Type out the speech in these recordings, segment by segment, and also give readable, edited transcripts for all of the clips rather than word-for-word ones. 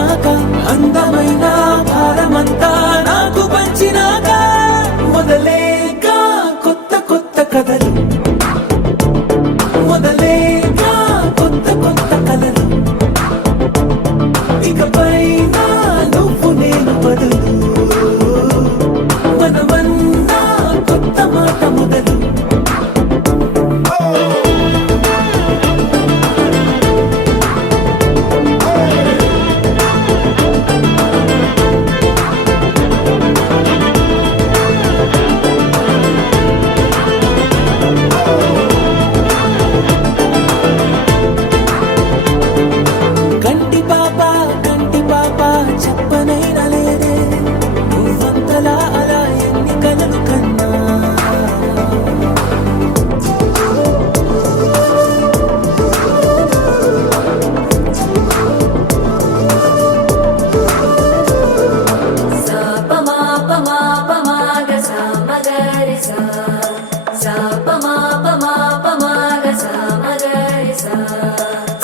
మోసినాక అందమైన భారమంతా నాకు పంచినాక మొదలేగా కొత్త కొత్త కథలు మొదలేగా కొత్త కొత్త కలలు ఇకపైన నువ్వు నేను బదులు మనమన్నా కొత్త మాట మొదలు చెప్పనైనా లేదే నువ్వంతలా అలా ఎన్ని కలలు కన్నా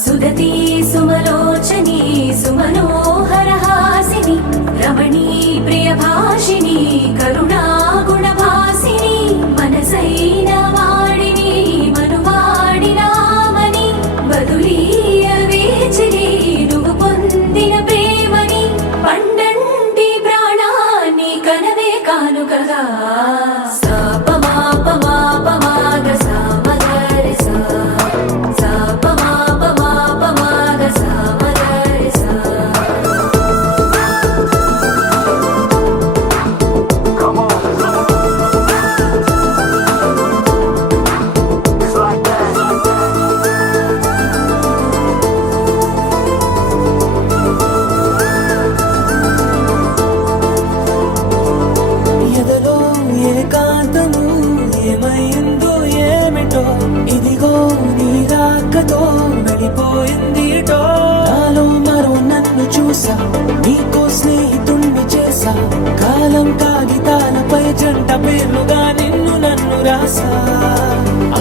సుదతి సుమలోచని సుమనోహర రమణీ ప్రియభాషిణి కరుణా గుణభాసిని మనసైన వాడిని మనువాడినామని బదులీయ వేచిని నువ్వు పొందిన ప్రేమని పండంటి ప్రాణాన్ని కనవే కానుకగా ఏకాంతము ఏమైందో ఏమిటో ఇదిగో నీ రాకతో వెళ్ళిపోయిందిటో నాలో మరో నన్ను చూసా నీకో స్నేహితుణ్ణి చేసా కాలం కాగితాలపై జంట పేర్లుగా నిన్ను నన్ను రాసా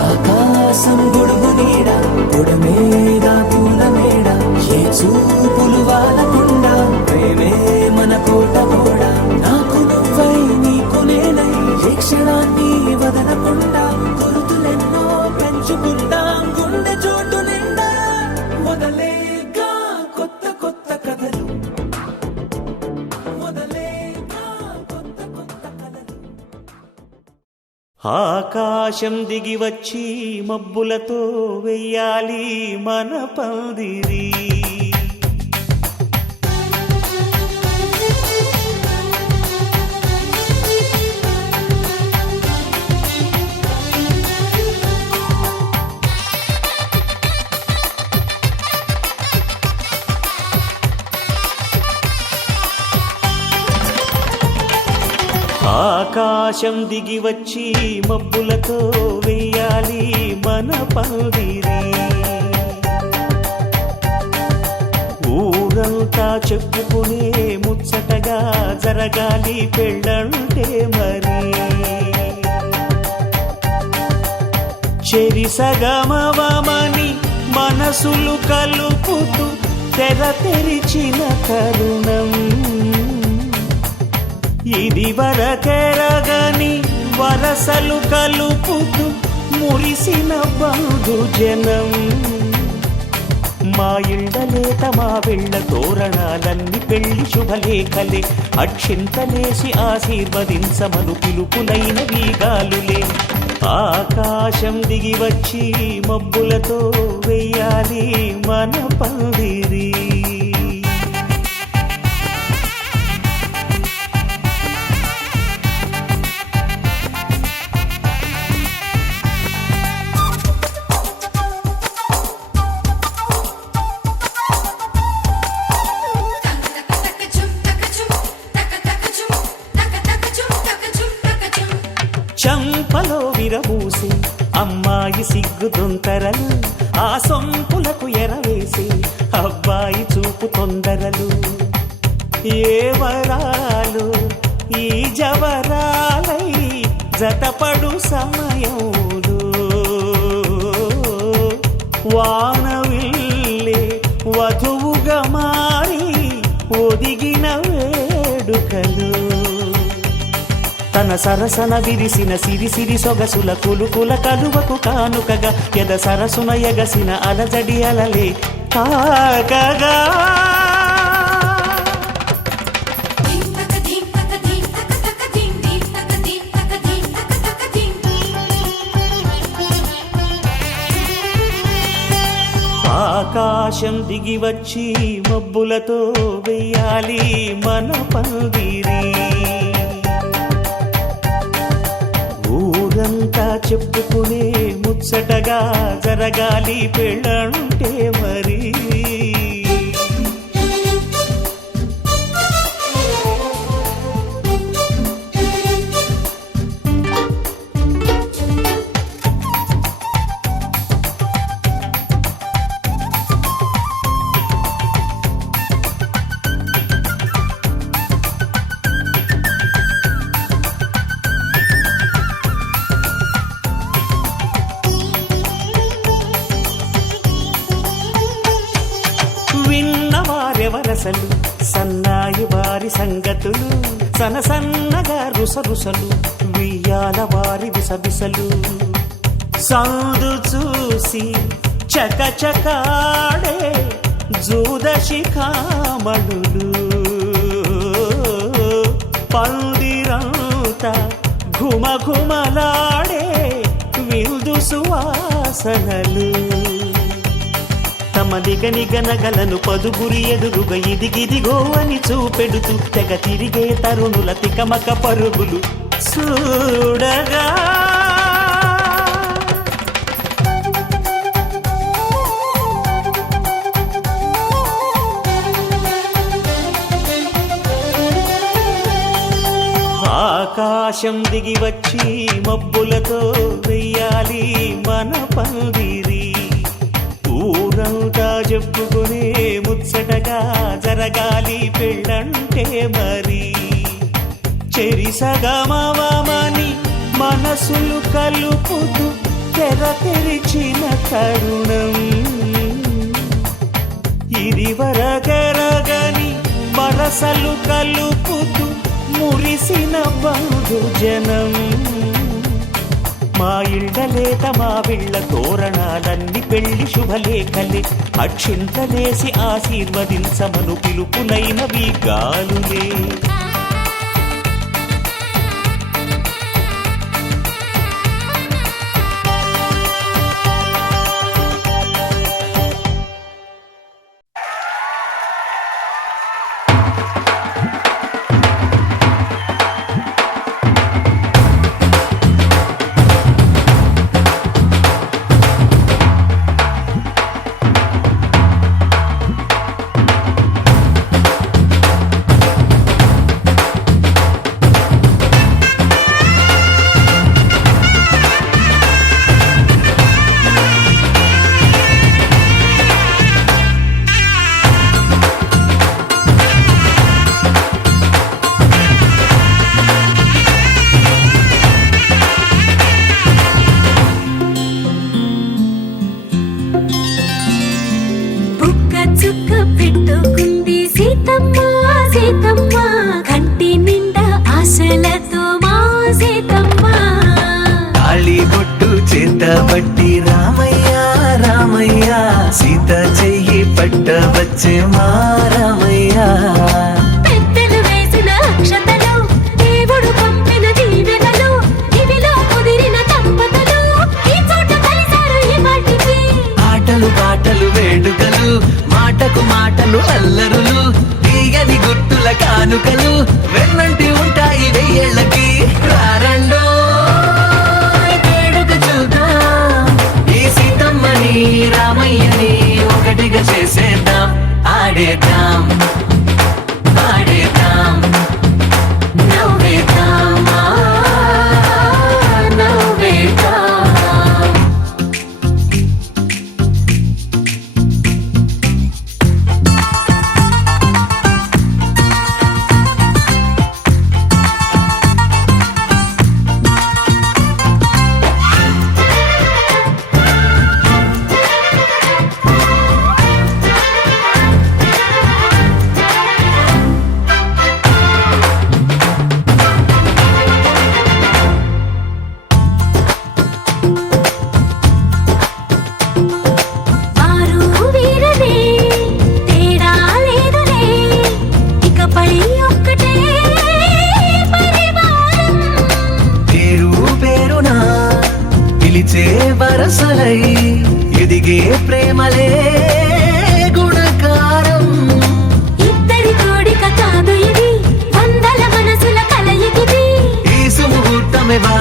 ఆకాశం గొడుగు నీడ పొడమేగా పూల మేడ ఏ చూపులు వాలకుండా ప్రేమే మన కోట కూడా నాకు నువ్వై నీకు నేనై ఏ క్షణాన్ని వదలకుండా గుర్తులెన్నో పెంచుకుందాం గుండె చోటు నిండా మొదలేగా కొత్త కొత్త కథలు మొదలేగా కొత్త కొత్త కథలు ఆకాశం దిగి వచ్చి మబ్బులతో వెయ్యాలి మన పందిరి ఆకాశం దిగి వచ్చి మబ్బులతో వెయ్యాలి మన పందిరి ఊరంతా చెప్పుకునే ముచ్చటగా జరగాలి పెళ్ళంటే మరి చెరిసగమవమని మనసులు కలుపుతూ తెర తెరిచిన తరుణం ఇది వరకెరగని వరసలు కలుపుతూ మురిసిన బంధుజనం మా ఇళ్ళలేత మా వెళ్ళ తోరణాలన్నీ పెళ్లి శుభలేఖలే అక్షింతలేసి ఆశీర్వదించమను పిలుపులైన వీగాలులే ఆకాశం దిగి వచ్చి మబ్బులతో వెయ్యాలి మన పందిరి చంపలో విరబూసి అమ్మాయి సిగ్గుదొంతరలు ఆ సొంపులకు ఎరవేసి అబ్బాయి చూపు తొందరలు ఏ వరాలు ఈ జవరాలై జతపడు సమయంలో వానవిల్లే వధువుగా మారి ఒదిగిన వేడుకలు తన సరసన విరిసిన సిరిసిరి సొగసుల కులుకుల కలువకు కానుకగా ఎద సరసున ఎగసిన అలజడి అలలే కాకగా ఆకాశం దిగి వచ్చి మబ్బులతో వెయ్యాలి మన పందిరి ఊరంతా చెప్పుకునే ముచ్చటగా జరగాలి పెళ్ళంటే మరి విన్నవారెవరసలు సన్నాయి వారి సంగతులు సనసన్నగా రుసరుసలు వియ్యాల వారి విసవిసలు సందు చూసి చకచకాడే జూదశిఖామణులు పందిరంతా ఘుమఘుమలాడే విందు సువాసనలు తమ నిగనగలను పదుగురి ఎదురుగా ఇదిగిదిగో అని చూపెడుతూ తెగ తిరిగే తరుణుల తికమక పరుగులు చూడగా ఆకాశం దిగి వచ్చి మబ్బులతో వెయ్యాలి మన పందిరి ఊరంతా చెప్పుకునే ముచ్చటగా జరగాలి పెళ్ళంటే మరి చెరిసగమవమని మనసులు కలుపుతూ తెర తెరిచిన తరుణం ఇదివరకెరగని వరసలు కలుపుతూ మురిసిన బంధుజనం మా ఇళ్ళలేత మా విళ్ళ తోరణాలన్నీ పెళ్లి శుభలేఖలే అక్షింతలేసి ఆశీర్వదించమను పిలుపులైనవి గాలులే పట్టి రామయ్య రామయ్య సీత చెయ్యి పట్టవచ్చే మా రామయ్య పెద్దలు వేసిన అక్షతలు దేవుడు పంపిన దీవెనలు ఇవిలో కుదిరిన దంపతులు ఈ చోట కలిసారు ఈ వాటికి ఆటలు పాటలు వేడుకలు మాటకు మాటలు అల్లరులు తీయని గుర్తుల కానుకలు వెన్నంటి ఉంటాయి వెయ్యేళ్ళకి రారండో రామయ్యని ఒకటిగా చేసేద్దాం ఆడేద్దాం ఆడేద్దాం నవ్వేద్దాం నవ్వేద్దాం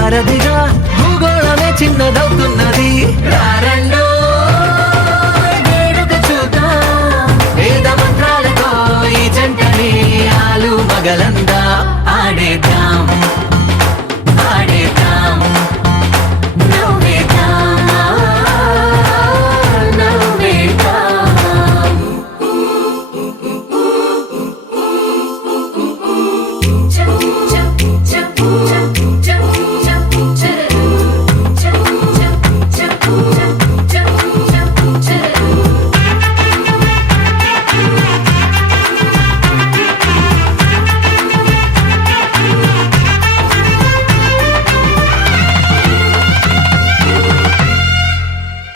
వారధిగా భూగోళమే చిన్నదవుతున్నది. రారండో వేడుక చూద్దాం, వేద మంత్రాలతో ఈ జంటని ఆలు మగలందా ఆడేద్దాం ఆడేద్దాం నవ్వేద్దాం నవ్వేద్దాం.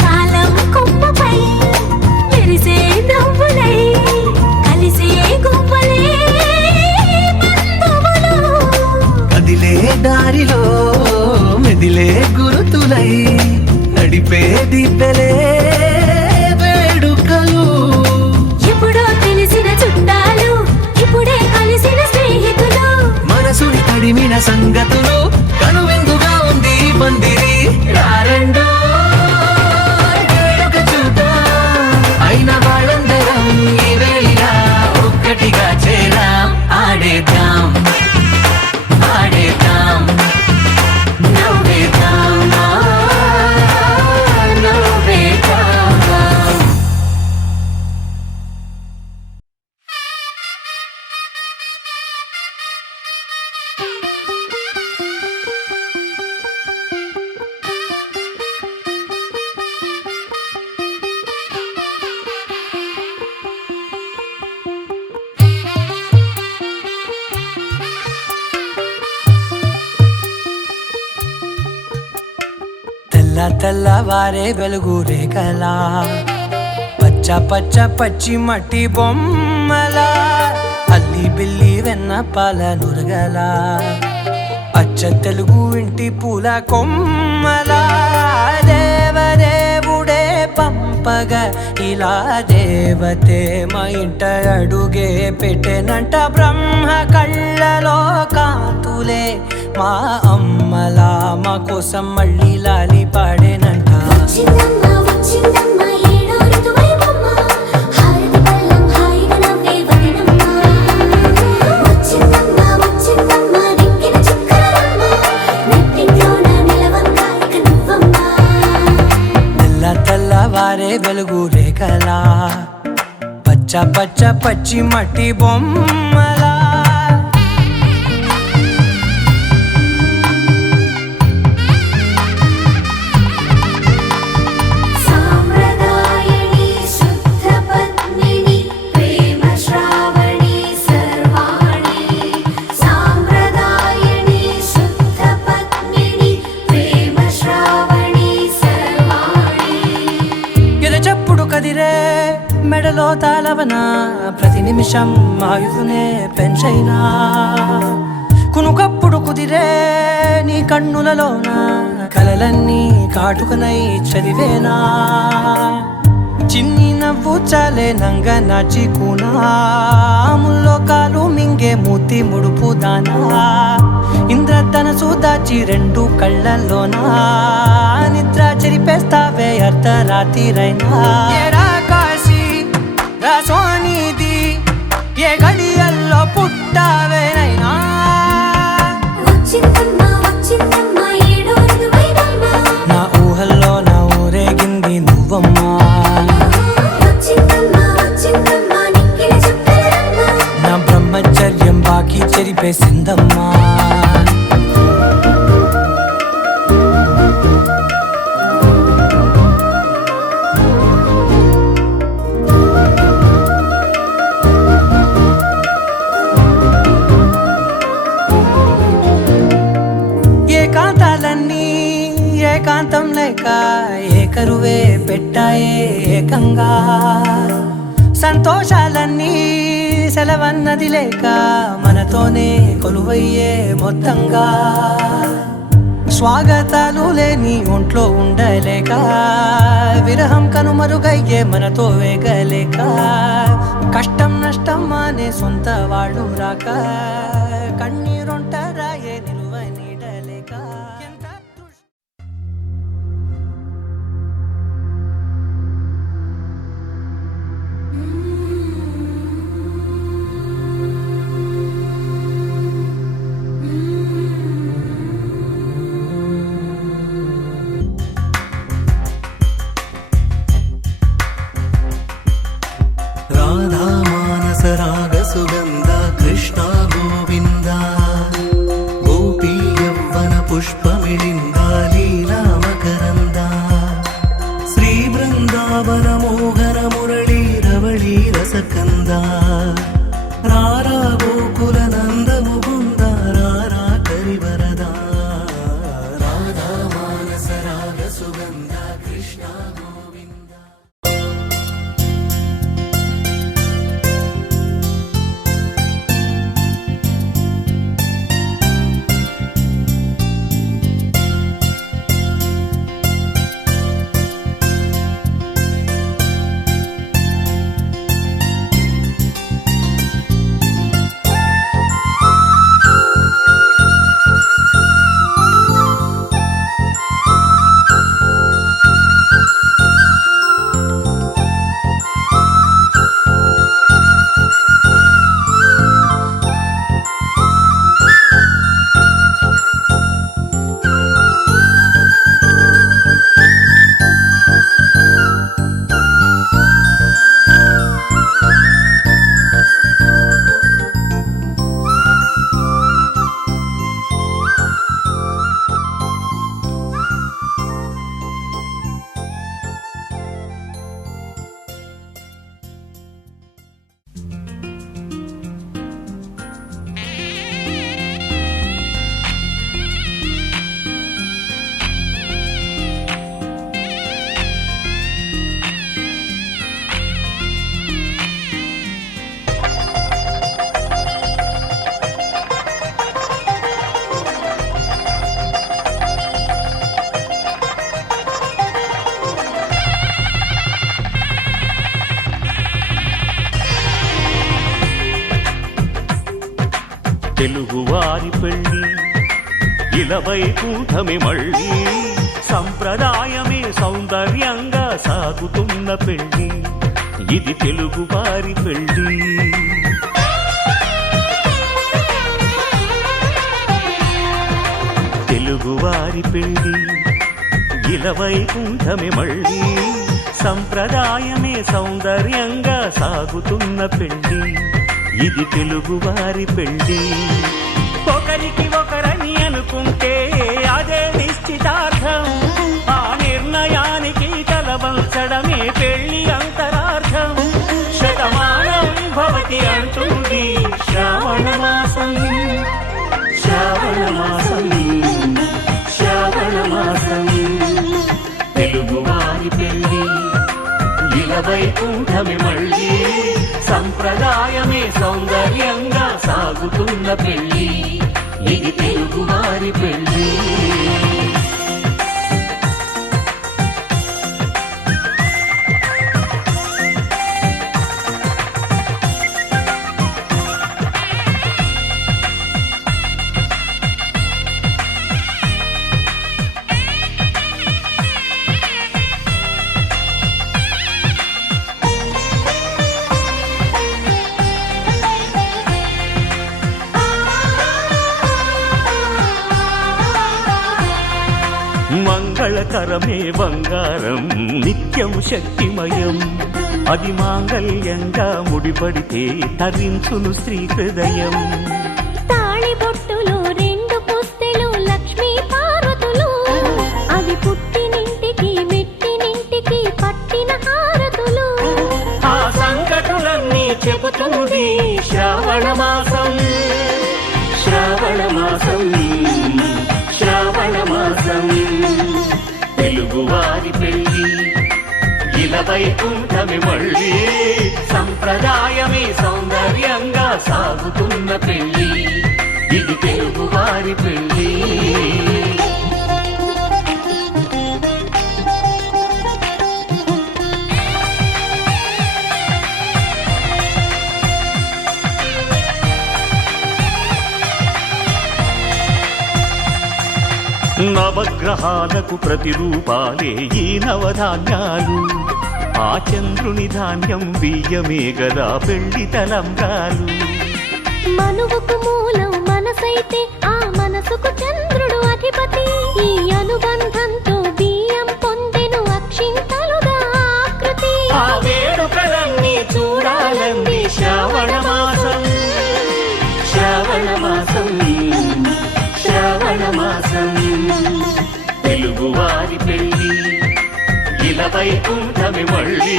కాలం కొమ్మపై మెరిసే నవ్వులై కలిసే గువ్వలే బంధువులు. కదిలే దారిలో మెదిలే గురుతులై నడిపే దిబ్బెలే వేడుకలు. ఎప్పుడో తెలిసిన చుట్టాలు ఇప్పుడే కలిసిన స్నేహితులు. మనసుని తడిమిన సంగతులు కనువిందుగా ఉంది ఈ పందిరి. రారండో వేడుక చూద్దాం, అయిన వాళ్ళందరం ఈ వేళ ఒక్కటిగా చేరాం. ఆడేద్దాం ఆడేద్దాం నవ్వేద్దాం నవ్వేద్దాం. తెల్లవారే వెలుగు రేఖలా పచ్చ పచ్చ పచ్చి మట్టి బొమ్మలా అల్లి బిల్లి వెన్న పాల నురగలా అచ్చ తెలుగు ఇంటి పూల కొమ్మలా దేవదేవుడే పంపగా ఇలా దేవతే మా ఇంట అడుగే పెట్టెనంట. బ్రహ్మ కళ్ళలో కాంతులే మా అమ్మలా మా కోసం మళ్ళీ లాలి పాడేనంట. వచ్చిందమ్మ వచ్చిందమ్మ ఏడో ఋతువైవమ్మ, హారతి పళ్ళం హాయిగా నవ్వే వదనమ్మ. వచ్చిందమ్మ వచ్చిందమ్మ దిక్కిన చుక్కలమ్మ, నెట్టింట్లోన నిలవంగా ఇక నువ్వమ్మ. తెల్లవారే వెలుగు రేఖలా పచ్చ పచ్చ పచ్చి మట్టి బొమ్మలా. సాంప్రదాయని శుద్ధ పద్మిని ప్రేమ శ్రావణి సర్వాణి. సాంప్రదాయని శుద్ధ పద్మిని ప్రేమ శ్రావణి సర్వాణి. ఎదచప్పుడు కదిరే మెడలో తాళవన ప్రతి నిమిషం ఆయుధునే పెంచైనా. కునుకప్పుడు కుదిరే నీ కన్నులలోన కలలన్నీ కాటుకనై చదివేనా. చిన్ని నవ్వు చాలే నంగ నాచి కూనాముల్లో కాలు మింగే మూతి ముడుపు దానా. ఇంద్రధనసు దాచి రెండు కళ్ళల్లోనా నిద్ర చెరిపేస్తావే అర్ధరాత్రిరైనా. ఏరా కాశీ రా సోనిది ఏ గడియల్లో పుట్టావేనైనా. వచ్చిందమ్మ వచ్చిందమ్మ ఏడో ఋతువైవమ్మ, నా ఊహల్లో నా ఊరేగింది నువ్వమ్మా. వచ్చిందమ్మ వచ్చిందమ్మ నిక్కిన చుక్కలమ్మ. నా బ్రహ్మచర్యం బాకీ చెరిపేసిందమ్మా. ఏకాంతాలన్నీ ఏకాంతం లేక ఏకరువే పెట్టాయే ఏకంగా. సంతోషాలన్నీ సెలవన్నది లేక మనతోనే కొలువయ్యే మొత్తంగా. స్వాగతాలు లేని ఒంట్లో ఉండలేక విరహం కనుమరుగయ్యే మనతో వేగలేక. కష్టం నష్టం అనే సొంత వాళ్ళు రాక కన్నీరొంటరాయే నిలువ నీడలేక. ఎంత రాగ సుగంధ కృష్ణ గోవింద గోపీ యవ్వన పుష్పమిళింద లీలా మకరంద శ్రీ బృందావన మోహన మురళీ రవళీ రసకంద రారా గోకుల నంద ముకుంద రారా కరివరద రాధా మానస రాగ సుగంధ కృష్ణ గోవింద. తెలుగువారి పెళ్ళి ఇలవైకుంఠమి మళ్ళీ సంప్రదాయమే సౌందర్యంగా సాగుతున్న పెళ్ళి ఇది తెలుగువారి పెళ్ళి. తెలుగువారి పెళ్ళి ఇలవైకుంఠమి మళ్ళీ సంప్రదాయమే సౌందర్యంగా సాగుతున్న పెళ్ళి ఇది తెలుగువారి పెళ్ళి. ఒకరికి ఒకరని అనుకుంటే అదే నిశ్చితార్థం, ఆ నిర్ణయానికి తలవంచడమే పెళ్లి అంతరార్థం. శతమానం భవతి అంటుంది శ్రావణ మాసం, శ్రావణ మాసం, శ్రావణ మాసం. తెలుగువారి పెళ్ళి ఇలవైకుంఠమి మళ్ళీ సంప్రదాయమే సౌందర్యంగా సాగుతున్న పెళ్ళి ఇది తెలుగువారి పెళ్ళి. మంగళకరమే బంగారం నిత్యం శక్తిమయం, అది మాంగళ్యంగా ముడిపడితే తరించును స్త్రీ హృదయం. తాళిబొట్టులో రెండు పుస్తెలు లక్ష్మీ పార్వతులు, అవి పుట్టినింటికి మెట్టినింటికి పట్టిన హారతులు. ఆ సంకటులన్నీ చెబుతుంది శ్రావణ మాసం, శ్రావణ మాసం, శ్రావణ మాసం. తెలుగువారి పెళ్ళి ఇలవైకుంఠమి మళ్ళీ సంప్రదాయమే సౌందర్యంగా సాగుతున్న పెళ్ళి ఇది తెలుగువారి పెళ్ళి. నవగ్రహాలకు ప్రతిరూపాలే ఈ నవధాన్యాలు, ఆ చంద్రుని ధాన్యం బియ్యమే గదా పెళ్లి తలంబ్రాలు. మనువుకు మూలం మనసైతే ఆ మనసుకు చంద్రుడు అధిపతి, ఈ అనుబంధంతో బియ్యం పొందెను అక్షింతలుగా ఆకృతి. ఆ వేడుకలన్నీ చూడాలంది శ్రావణ శ్రావణ మాసం శ్రావణ మాసం తెలుగువారి పెళ్ళి ఇలా వైకుంఠమి మళ్ళీ